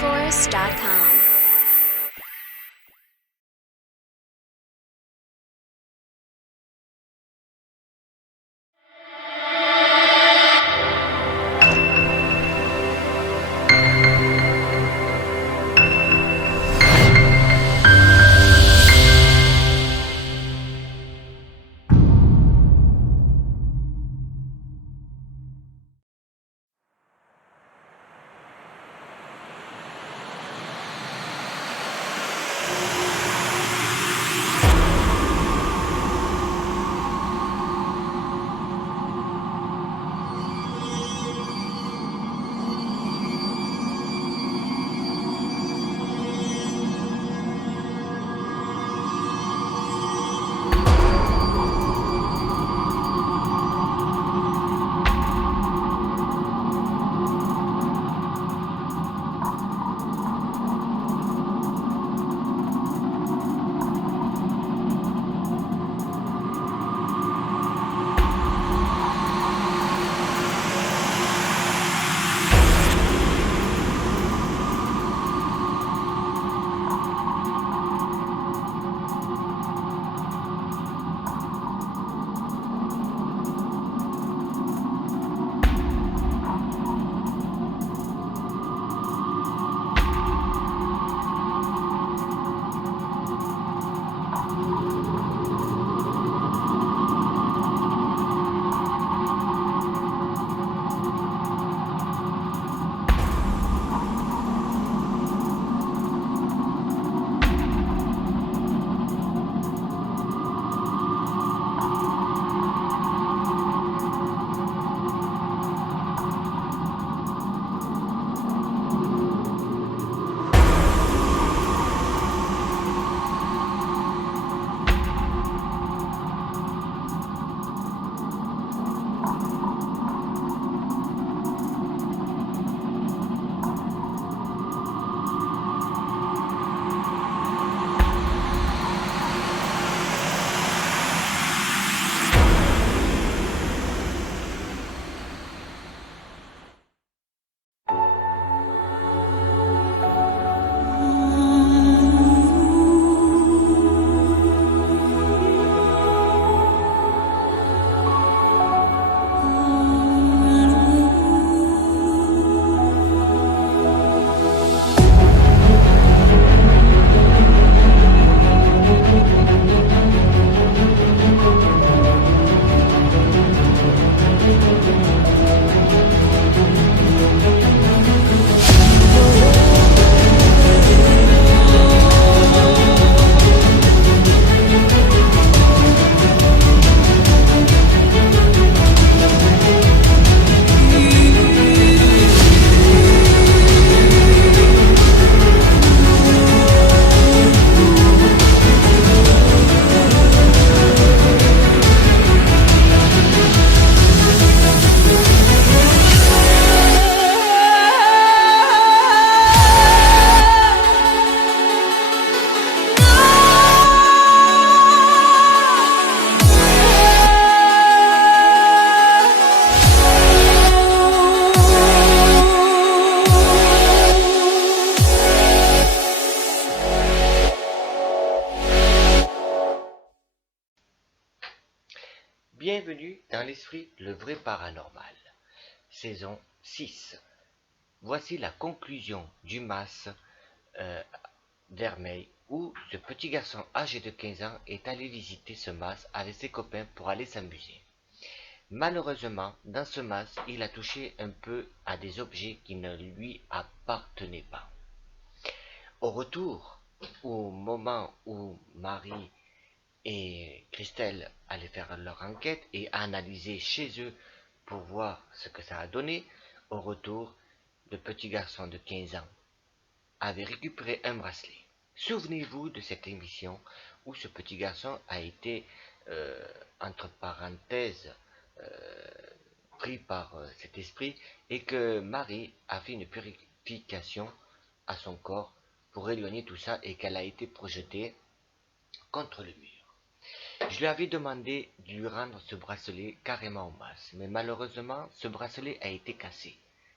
TheForest.com. Bienvenue dans l'esprit le vrai paranormal, saison 6. Voici la conclusion du mas Vermeil où ce petit garçon âgé de 15 ans est allé visiter ce mas avec ses copains pour aller s'amuser. Malheureusement, dans ce mas, il a touché un peu à des objets qui ne lui appartenaient pas. Au retour, au moment où Marie et Christelle allaient faire leur enquête et analyser chez eux pour voir ce que ça a donné, au retour, le petit garçon de 15 ans avait récupéré un bracelet. Souvenez-vous de cette émission où ce petit garçon a été, entre parenthèses, pris par cet esprit et que Marie a fait une purification à son corps pour éloigner tout ça et qu'elle a été projetée contre le mur. Je lui avais demandé de lui rendre ce bracelet carrément en masse, mais malheureusement, ce bracelet a été cassé.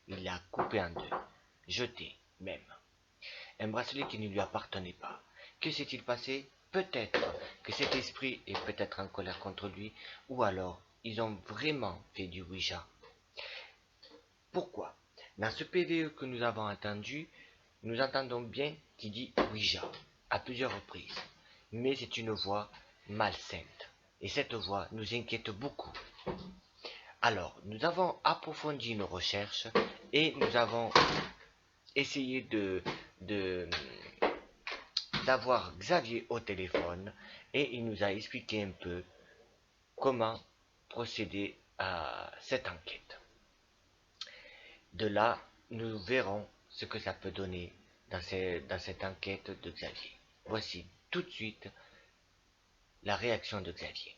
Il l'a coupé en deux, jeté même. Un bracelet qui ne lui appartenait pas. Que s'est-il passé? Peut-être que cet esprit est peut-être en colère contre lui, ou alors ils ont vraiment fait du Ouija. Pourquoi? Dans ce PVE que nous avons entendu, nous entendons bien qui dit Ouija à plusieurs reprises, mais c'est une voix malsaine, et cette voix nous inquiète beaucoup. Alors, nous avons approfondi nos recherches et nous avons essayé d'avoir Xavier au téléphone et il nous a expliqué un peu comment procéder à cette enquête. De là, nous verrons ce que ça peut donner dans cette enquête de Xavier. Voici tout de suite la réaction de Xavier.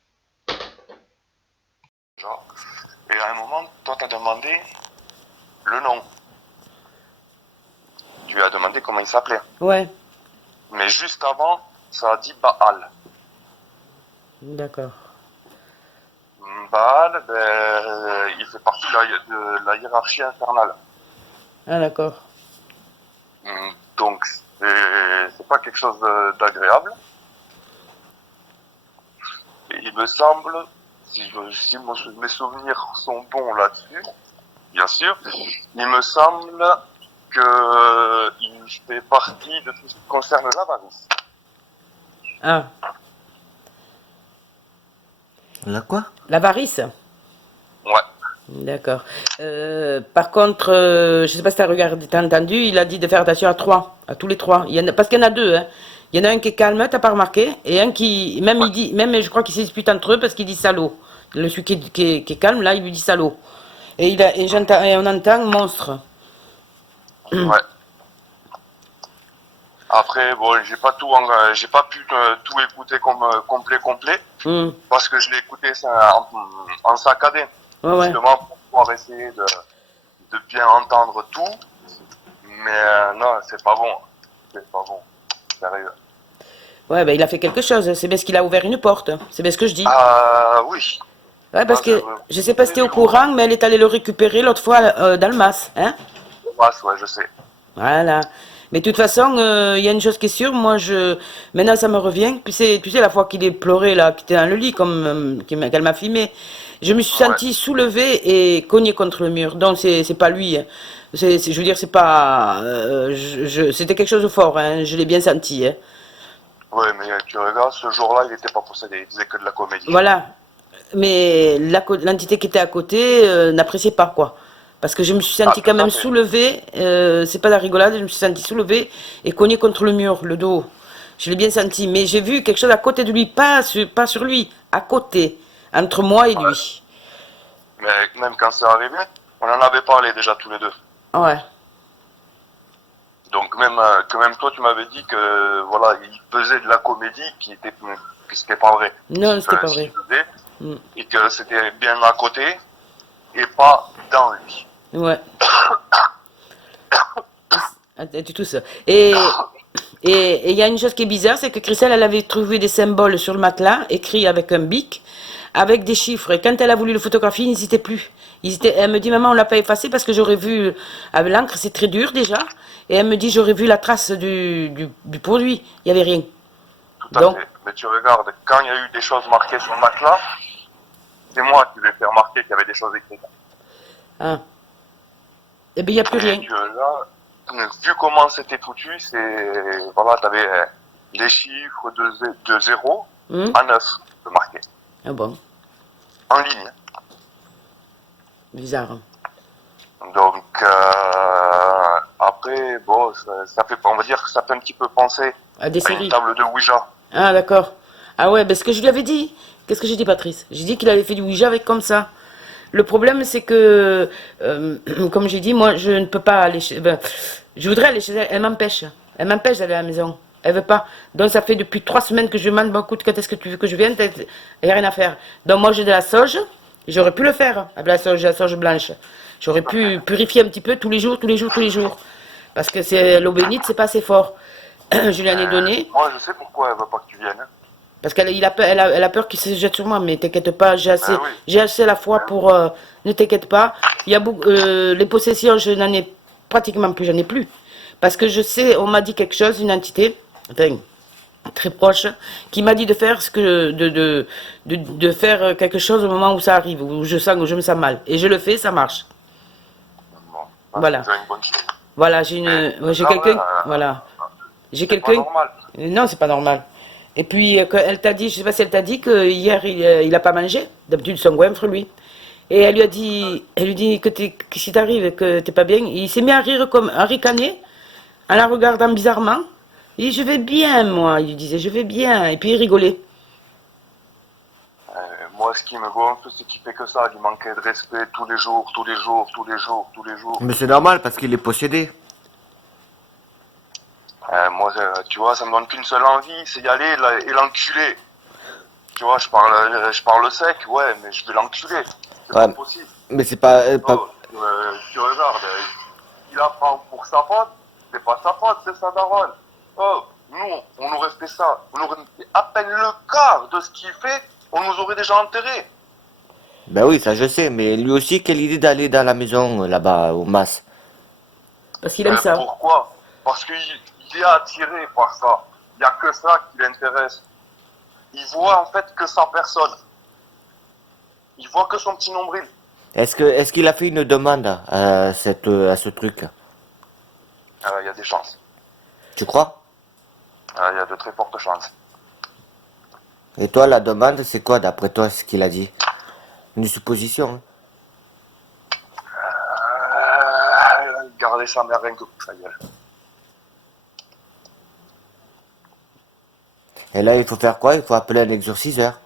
Et à un moment, toi t'as demandé le nom. Tu lui as demandé comment il s'appelait. Ouais, Mais juste avant, ça a dit Baal. d'accord. Baal, il fait partie de la hiérarchie infernale. Ah, d'accord. Donc c'est pas quelque chose d'agréable. Et il me semble, si mes souvenirs sont bons là-dessus, bien sûr, il me semble qu'il fait partie de tout ce qui concerne l'avarice. Ah, La quoi? l'avarice. Ouais. D'accord. Par contre, je sais pas si t'as entendu, il a dit de faire attention à trois, à tous les trois. Parce qu'il y en a deux, hein. Il y en a un qui est calme, t'as pas remarqué, et un qui, même il dit, même je crois qu'ils se disputent entre eux parce qu'il dit salaud. Celui qui est calme, là, il lui dit salaud. Et on entend monstre. Ouais. Après, bon, j'ai pas pu tout écouter comme complet, parce que je l'ai écouté en saccadé, Ouais. justement pour pouvoir essayer de bien entendre tout. Mais non, c'est pas bon, sérieux. Ouais, ben il a fait quelque chose. C'est parce qu'il a ouvert une porte. C'est bien ce que je dis. Oui. Ouais, parce que je sais pas si t'es au courant, mais elle est allée le récupérer l'autre fois dans le mas, hein. Ouais, je sais. Voilà. Mais de toute façon, il y a une chose qui est sûre, maintenant ça me revient. Tu sais la fois qu'il est pleuré là, qu'il était dans le lit, qu'elle m'a filmé, je me suis sentie soulevée et cognée contre le mur. Donc c'est pas lui, hein. Je veux dire, c'est pas, c'était quelque chose de fort, hein. Je l'ai bien senti, hein. Ouais, mais tu regardes, ce jour-là, il était pas possédé, il faisait que de la comédie. Voilà. Mais l'entité qui était à côté n'appréciait pas, quoi. Parce que je me suis sentie quand même soulevée, c'est pas de la rigolade, je me suis sentie soulevée et cognée contre le mur, le dos. Je l'ai bien senti, mais j'ai vu quelque chose à côté de lui, pas sur lui, à côté, entre moi et lui. Mais même quand c'est arrivé, on en avait parlé déjà tous les deux. Ouais. Donc même toi, tu m'avais dit que voilà, il faisait de la comédie que c'était pas vrai. Non, c'était pas vrai. Et que c'était bien à côté et pas dans lui. Ouais. Tu tousses. Et il y a une chose qui est bizarre, c'est que Christelle, elle avait trouvé des symboles sur le matelas, écrits avec un bic, avec des chiffres. Et quand elle a voulu le photographier, ils n'hésitaient plus. Elle me dit, maman, on l'a pas effacé parce que j'aurais vu, avec l'encre, c'est très dur déjà. Et elle me dit, j'aurais vu la trace du produit. Il n'y avait rien. Tout à fait. Mais tu regardes, quand il y a eu des choses marquées sur le matelas, c'est moi qui lui ai fait remarquer qu'il y avait des choses écrites. Ah. Eh bien, il n'y a plus rien. Là, vu comment c'était foutu, voilà, tu avais les chiffres de 0 à 9 de marqué. Ah bon. En ligne. Bizarre. Donc, après, bon, ça fait, on va dire que ça fait un petit peu penser à une table de Ouija. Ah, d'accord. Ah ouais, ben ce que je lui avais dit. Qu'est-ce que j'ai dit, Patrice? J'ai dit qu'il avait fait du Ouija avec comme ça. Le problème, c'est que, comme j'ai dit, moi, je ne peux pas aller chez... je voudrais aller chez elle, elle m'empêche. Elle m'empêche d'aller à la maison. Elle veut pas. Donc, ça fait depuis 3 semaines que je demande, bon, écoute, quand est-ce que tu veux que je vienne? Il n'y a rien à faire. Donc, moi, j'ai de la sauge. J'aurais pu le faire, avec la sauge blanche. J'aurais pu purifier un petit peu tous les jours. Parce que l'eau bénite, c'est pas assez fort. Je lui en ai donné. Moi, je sais pourquoi elle veut pas que tu viennes. Parce qu'elle a peur qu'il se jette sur moi, mais t'inquiète pas, j'ai assez la foi pour... ne t'inquiète pas. Il y a les possessions, je n'en ai pratiquement plus, j'en ai plus. Parce que je sais, on m'a dit quelque chose, une entité, enfin, très proche, qui m'a dit de faire ce que de faire quelque chose au moment où ça arrive, où je sens que je me sens mal. Et je le fais, ça marche. Bon, ça, Voilà. c'est déjà une bonne chose. Voilà, Mais j'ai là, quelqu'un. ouais, Voilà. J'ai c'est pas quelqu'un. normal. Non, c'est pas normal. Et puis, elle t'a dit, je sais pas si elle t'a dit que hier il a pas mangé. D'habitude, son goinfre, lui. Et elle lui dit que si t'arrives, que t'es pas bien. Il s'est mis à rire comme un ricaner, en la regardant bizarrement. Il dit, je vais bien, moi. Il lui disait, je vais bien. Et puis il rigolait. Moi, ce qui me gonfle, c'est qu'il fait que ça, il manquait de respect tous les jours, tous les jours, tous les jours, tous les jours. Mais c'est normal parce qu'il est possédé. Moi, tu vois, ça me donne qu'une seule envie, c'est y aller et l'enculer. Tu vois, je parle sec, ouais, mais je vais l'enculer. C'est Ouais. pas possible. Mais c'est pas, Oh, tu regardes, il a pas pour sa faute, c'est pas sa faute, c'est sa daronne. Oh, nous, on aurait fait ça, on aurait fait à peine le quart de ce qu'il fait, on nous aurait déjà enterrés. Ben oui, ça je sais, mais lui aussi, quelle idée d'aller dans la maison là-bas au Mas. Parce qu'il aime ça. Pourquoi? Parce qu'il est attiré par ça. Il n'y a que ça qui l'intéresse. Il voit en fait que sa personne. Il voit que son petit nombril. Est-ce qu'il a fait une demande à ce truc? Il y a des chances. Tu crois? Il y a de très fortes chances. Et toi, la demande, c'est quoi d'après toi, ce qu'il a dit? Une supposition, hein? Garder sa mère rien que pour sa gueule. Et là, il faut faire quoi? Il faut appeler un exorciseur.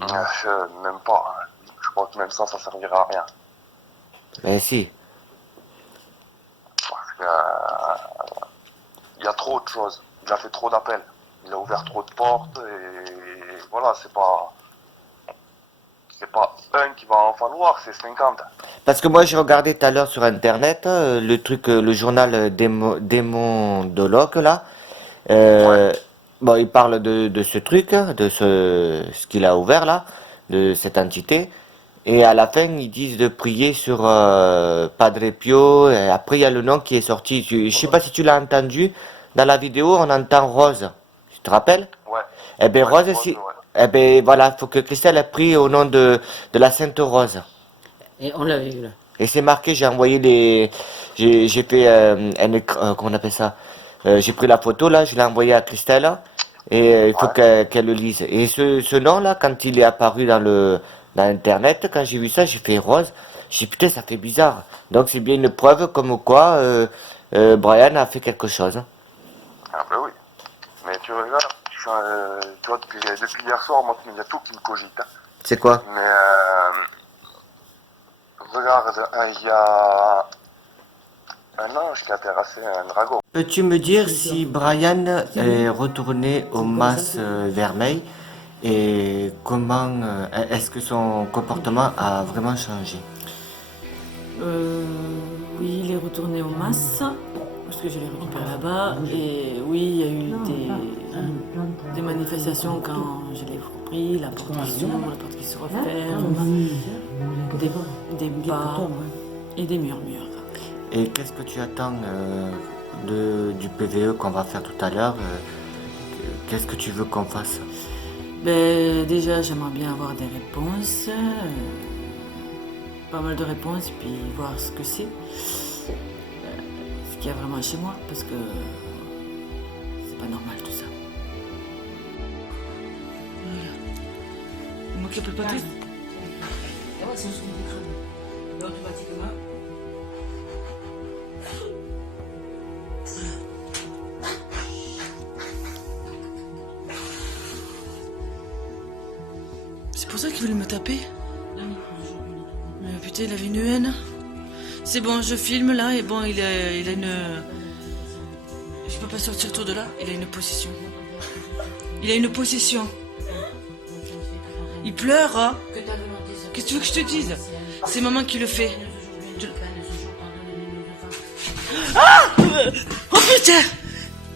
Même pas. Je crois que même ça servira à rien. Mais si. Parce que, il y a trop de choses. Il a fait trop d'appels. Il a ouvert trop de portes et voilà, c'est pas un qui va en falloir, c'est 50. Parce que moi, j'ai regardé tout à l'heure sur Internet le truc, le journal Démondologue, là. Bon, il parle de ce truc, de ce qu'il a ouvert, là, de cette entité. Et à la fin, ils disent de prier sur Padre Pio. Et après, il y a le nom qui est sorti. Je sais pas si tu l'as entendu. Dans la vidéo, on entend Rose. Tu te rappelles? Ouais. Eh bien, Ouais, Rose, si... ouais. Eh bien, voilà, faut que Christelle ait pris au nom de la Sainte Rose. Et on l'a vu, là. Et c'est marqué, j'ai envoyé les... J'ai fait un écran... comment on appelle ça? J'ai pris la photo, là, je l'ai envoyé à Christelle. Et il faut qu'elle le lise. Et ce nom-là, quand il est apparu dans Internet, quand j'ai vu ça, j'ai fait Rose. J'ai dit, putain, ça fait bizarre. Donc c'est bien une preuve comme quoi Brian a fait quelque chose. Ah ben oui. Mais tu regardes, tu vois, depuis hier soir, moi, il y a tout qui me cogite. Hein. C'est quoi? Mais regarde, il y a un ange qui a terrassé un dragon. Peux-tu me dire si Brian est retourné au Mas Vermeil et comment est-ce que son comportement a vraiment changé? Oui, il est retourné au MAS, parce que je l'ai récupéré là-bas. Et oui, il y a eu des manifestations quand je l'ai repris, la porte qui s'ouvre, la porte qui se referme, des pas et des murmures. Et qu'est-ce que tu attends du PVE qu'on va faire tout à l'heure? Qu'est-ce que tu veux qu'on fasse? Ben, déjà, j'aimerais bien avoir des réponses, pas mal de réponses, puis voir ce que c'est, ce qu'il y a vraiment chez moi, parce que c'est pas normal tout ça. Voilà. Il m'occupe le Patrice. C'est pour ça qu'il voulait me taper. Mais putain, il avait une haine. C'est bon, je filme là, et bon, il a une... Je peux pas sortir tout de là, il a une possession. Il a une possession. Il pleure, hein. Qu'est-ce que tu veux que je te dise? C'est maman qui le fait. Ah! Oh putain!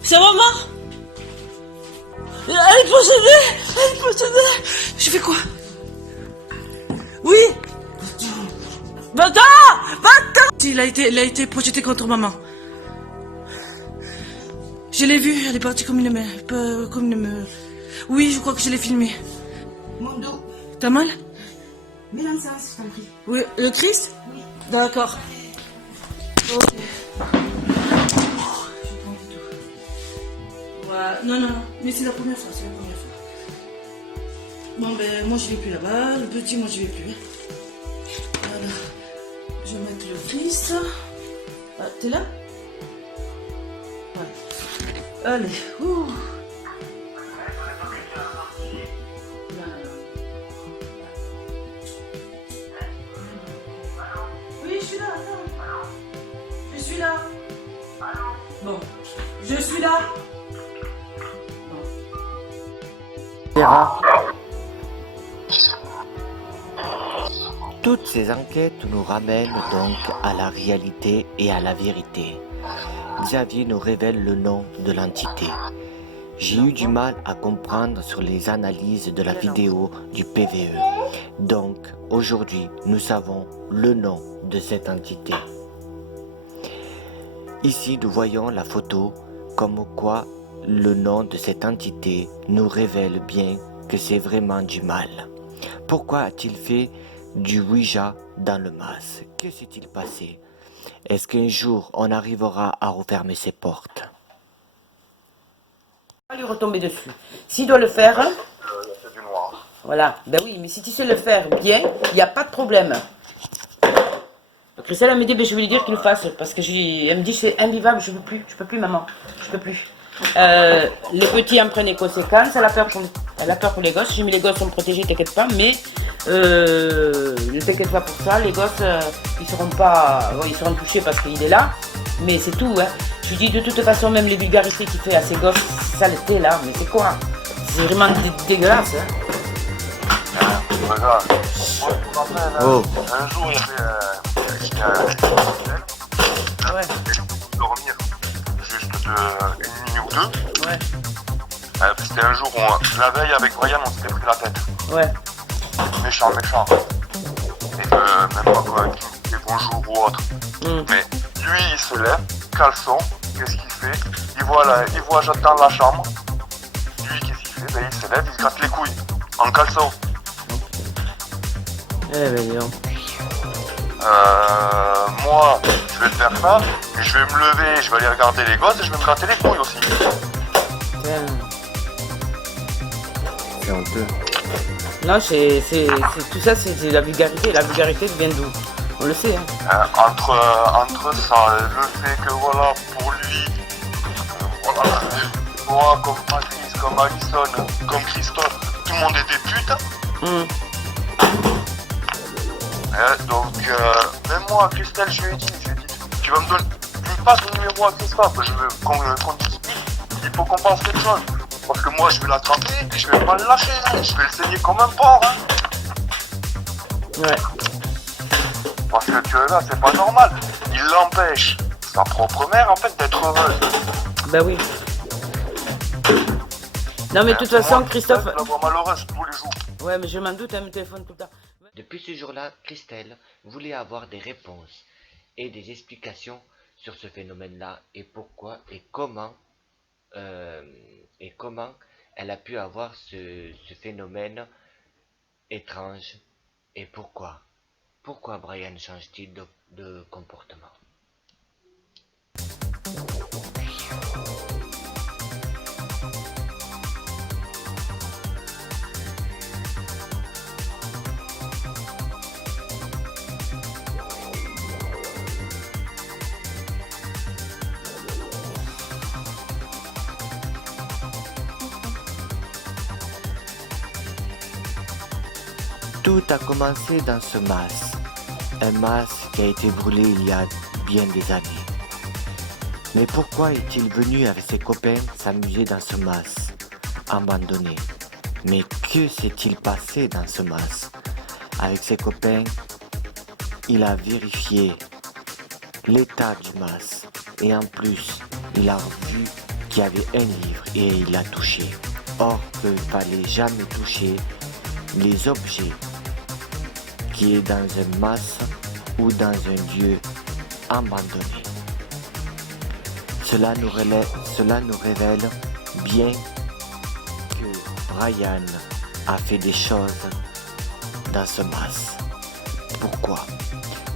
C'est maman? Elle est possédée! Elle est possédée! Je fais quoi? Oui! Va-t'en! Va-t'en! Il a été projeté contre maman. Je l'ai vu, elle est partie comme une... Oui, je crois que je l'ai filmé. Mon dos. T'as mal? Mets dans le sens, je t'en prie. Oui, le Christ? Oui. D'accord. Ok. Ouais, non, mais c'est la première fois, Bon, ben, moi, je vais plus là-bas. Le petit, moi, je vais plus. Voilà. Je vais mettre le Christ. Ah, t'es là? Ouais. Allez, ouh. Oui, je suis là, attends. Je suis là. Bon, je suis là. Toutes ces enquêtes nous ramènent donc à la réalité et à la vérité. Xavier nous révèle le nom de l'entité. J'ai eu du mal à comprendre sur les analyses de la vidéo du PVE. Donc, aujourd'hui, nous savons le nom de cette entité. Ici, nous voyons la photo comme quoi le nom de cette entité nous révèle bien que c'est vraiment du mal. Pourquoi a-t-il fait du Ouija dans le mas? Que s'est-il passé? Est-ce qu'un jour on arrivera à refermer ses portes? On va lui retomber dessus. S'il doit le faire, C'est du noir. voilà. Ben oui, mais si tu sais le faire bien, il n'y a pas de problème. Christelle, elle me dit, ben, je vais lui dire qu'il le fasse. Parce que elle me dit, c'est invivable, je peux plus, maman. Je peux plus. Le petit en prend les conséquences, elle a peur pour les gosses. J'ai mis les gosses sont protégés, t'inquiète pas, mais ne t'inquiète pas pour ça, les gosses ils seront touchés parce qu'il est là, mais c'est tout, hein. Je lui dis de toute façon, même les vulgarités qu'il fait à ses gosses, ça l'était là, mais c'est quoi? C'est vraiment dégueulasse, hein. Regarde, moi je me rappelle, Oh. un jour il y avait Ouais, dormir juste de une nuit ou deux. ouais, C'était un jour où la veille avec Brian on s'était pris la tête. ouais. Méchant. Et même pas quoi, qui me disait bonjour ou autre. Mais lui il se lève, caleçon, qu'est-ce qu'il fait? Il voit Jacques dans la chambre. Lui qu'est-ce qu'il fait? Ben, il se lève, il se gratte les couilles. En caleçon. Eh ben dis donc. Moi, je vais le faire ça, et je vais me lever, je vais aller regarder les gosses et je vais me gratter les couilles aussi. Tiens. C'est honteux. Non, c'est tout ça, c'est la vulgarité. La vulgarité vient d'où? On le sait, hein. Entre ça, le fait que voilà, pour lui, voilà, moi comme Patrice, comme Alison, comme Christophe, tout le monde était pute. Donc, même moi, Christelle, je lui ai dit, tu vas me donner, tu me passes le numéro à Christophe, je veux qu'on discute, il faut qu'on pense quelque chose. Parce que moi, je vais l'attraper et je vais pas le lâcher, hein. Je vais le saigner comme un porc, hein. Ouais. Parce que tu vois, là, c'est pas normal. Il l'empêche, sa propre mère, en fait, d'être heureuse. Ben oui. Non, mais de toute façon, Moi, Christophe... je la vois malheureuse tous les jours. Ouais, mais je m'en doute, elle me téléphone tout le temps. Depuis ce jour-là, Christelle voulait avoir des réponses et des explications sur ce phénomène-là et pourquoi et comment elle a pu avoir ce phénomène étrange et pourquoi. Pourquoi Brian change-t-il de comportement? Tout a commencé dans ce mas. Un mas qui a été brûlé il y a bien des années. Mais pourquoi est-il venu avec ses copains s'amuser dans ce mas abandonné? Mais que s'est-il passé dans ce mas? Avec ses copains, il a vérifié l'état du mas. Et en plus, il a vu qu'il y avait un livre et il l'a touché. Or, qu'il ne fallait jamais toucher les objets qui est dans un mas ou dans un lieu abandonné. Cela nous Cela nous révèle bien que Brian a fait des choses dans ce mas. Pourquoi?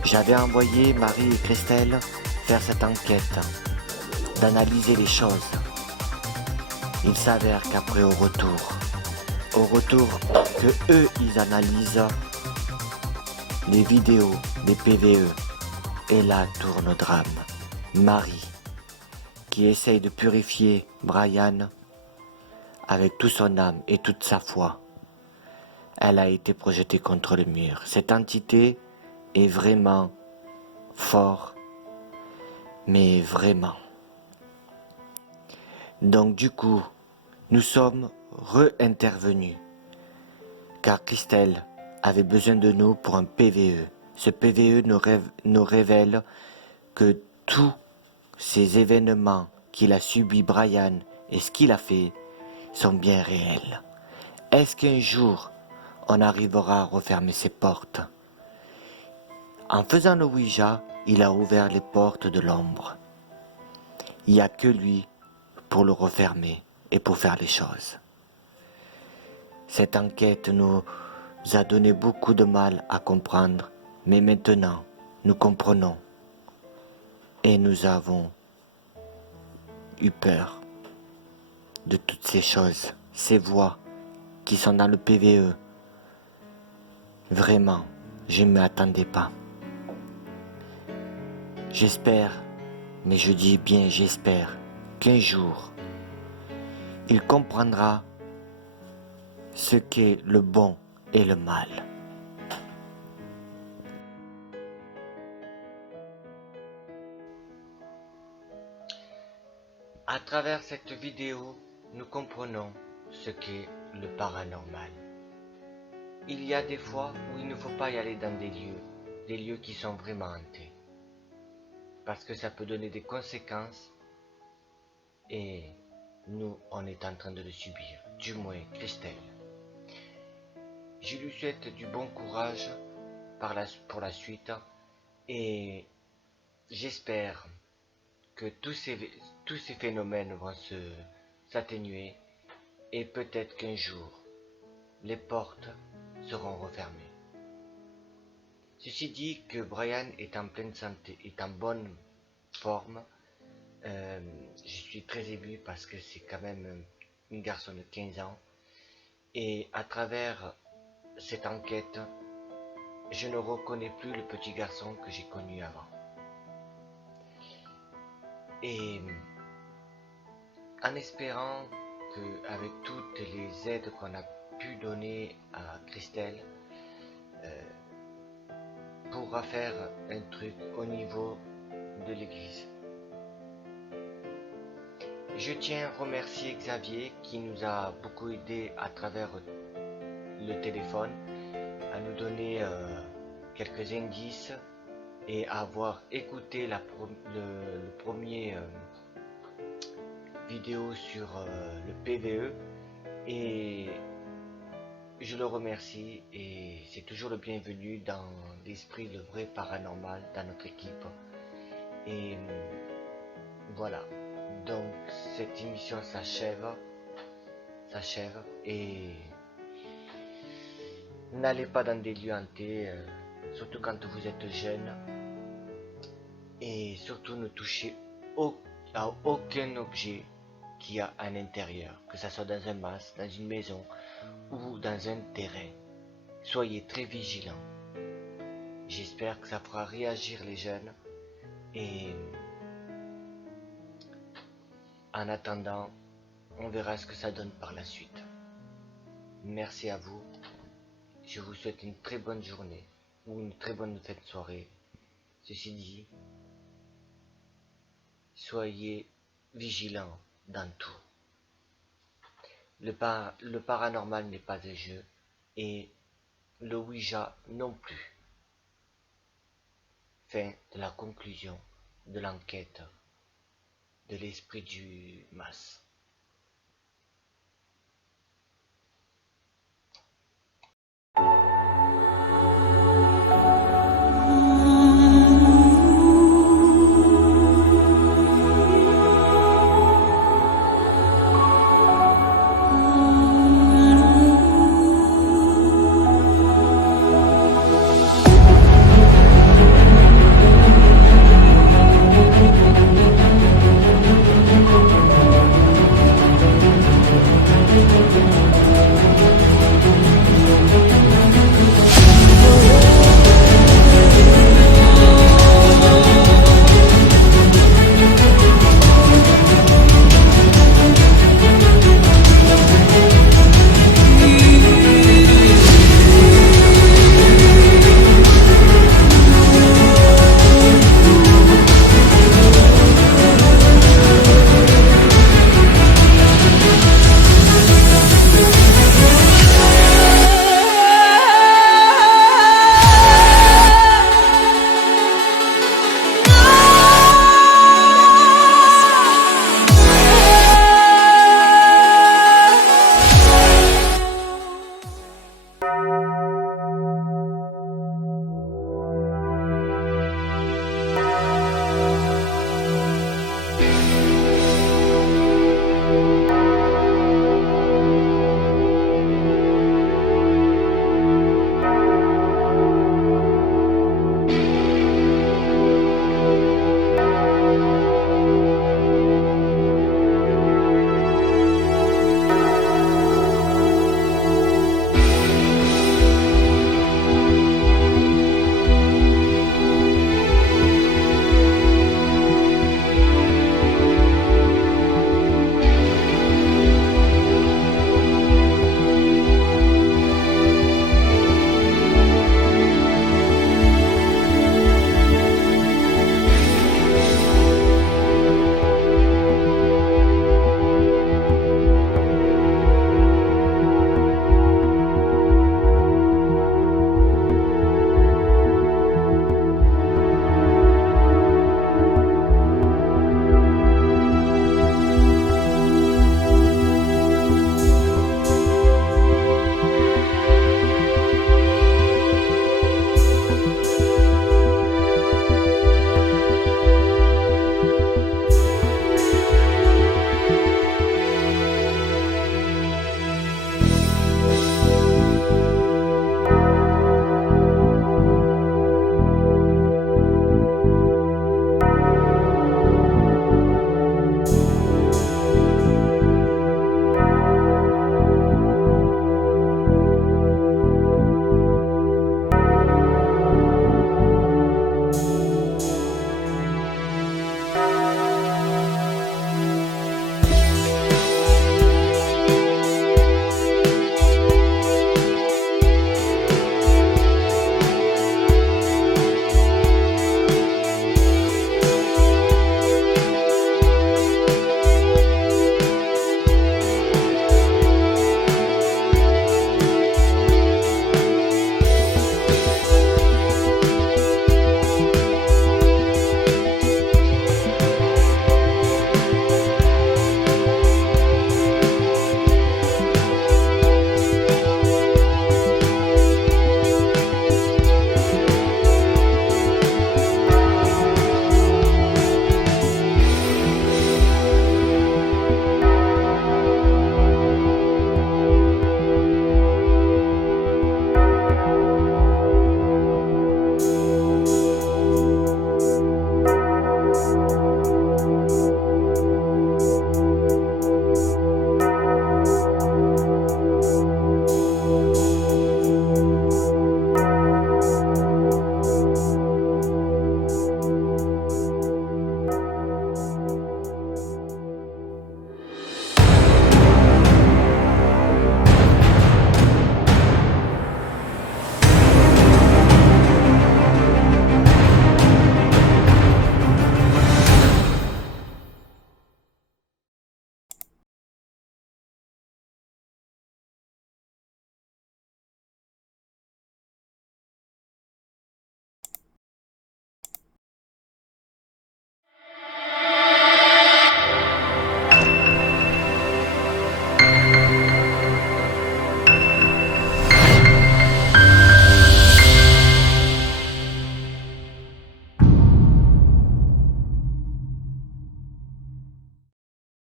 J'avais envoyé Marie et Christelle faire cette enquête, d'analyser les choses. Il s'avère qu'après au retour que eux ils analysent les vidéos des PVE, et là tourne au drame. Marie, qui essaye de purifier Brian avec toute son âme et toute sa foi, elle a été projetée contre le mur. Cette entité est vraiment fort, mais vraiment. Donc du coup, nous sommes re-intervenus, car Christelle avait besoin de nous pour un PVE. Ce PVE nous révèle que tous ces événements qu'il a subis Brian et ce qu'il a fait sont bien réels. Est-ce qu'un jour, on arrivera à refermer ces portes? En faisant le Ouija, il a ouvert les portes de l'ombre. Il n'y a que lui pour le refermer et pour faire les choses. Cette enquête nous a donné beaucoup de mal à comprendre, mais maintenant, nous comprenons. Et nous avons eu peur de toutes ces choses, ces voix qui sont dans le PVE. Vraiment, je ne m'y attendais pas. J'espère, mais je dis bien j'espère, qu'un jour, il comprendra ce qu'est le bon et le mal. À travers cette vidéo, nous comprenons ce qu'est le paranormal. Il y a des fois où il ne faut pas y aller dans des lieux qui sont vraiment hantés. Parce que ça peut donner des conséquences et nous, on est en train de le subir, du moins Christelle. Je lui souhaite du bon courage pour la suite et j'espère que tous ces phénomènes vont s'atténuer et peut-être qu'un jour, les portes seront refermées. Ceci dit que Brian est en pleine santé, est en bonne forme, je suis très ému parce que c'est quand même un garçon de 15 ans et à travers cette enquête, je ne reconnais plus le petit garçon que j'ai connu avant. Et en espérant qu'avec toutes les aides qu'on a pu donner à Christelle, pourra faire un truc au niveau de l'église. Je tiens à remercier Xavier qui nous a beaucoup aidé à travers le téléphone, à nous donner quelques indices et à avoir écouté le premier vidéo sur le PVE et je le remercie et c'est toujours le bienvenu dans l'esprit le vrai paranormal dans notre équipe et voilà, donc cette émission s'achève et n'allez pas dans des lieux hantés, surtout quand vous êtes jeune et surtout ne touchez à aucun objet qu'il y a à l'intérieur, que ce soit dans un mas, dans une maison ou dans un terrain. Soyez très vigilants. J'espère que ça fera réagir les jeunes et en attendant, on verra ce que ça donne par la suite. Merci à vous. Je vous souhaite une très bonne journée ou une très bonne fin de soirée. Ceci dit, soyez vigilants dans tout. Le paranormal n'est pas un jeu et le Ouija non plus. Fin de la conclusion de l'enquête de l'esprit du mas.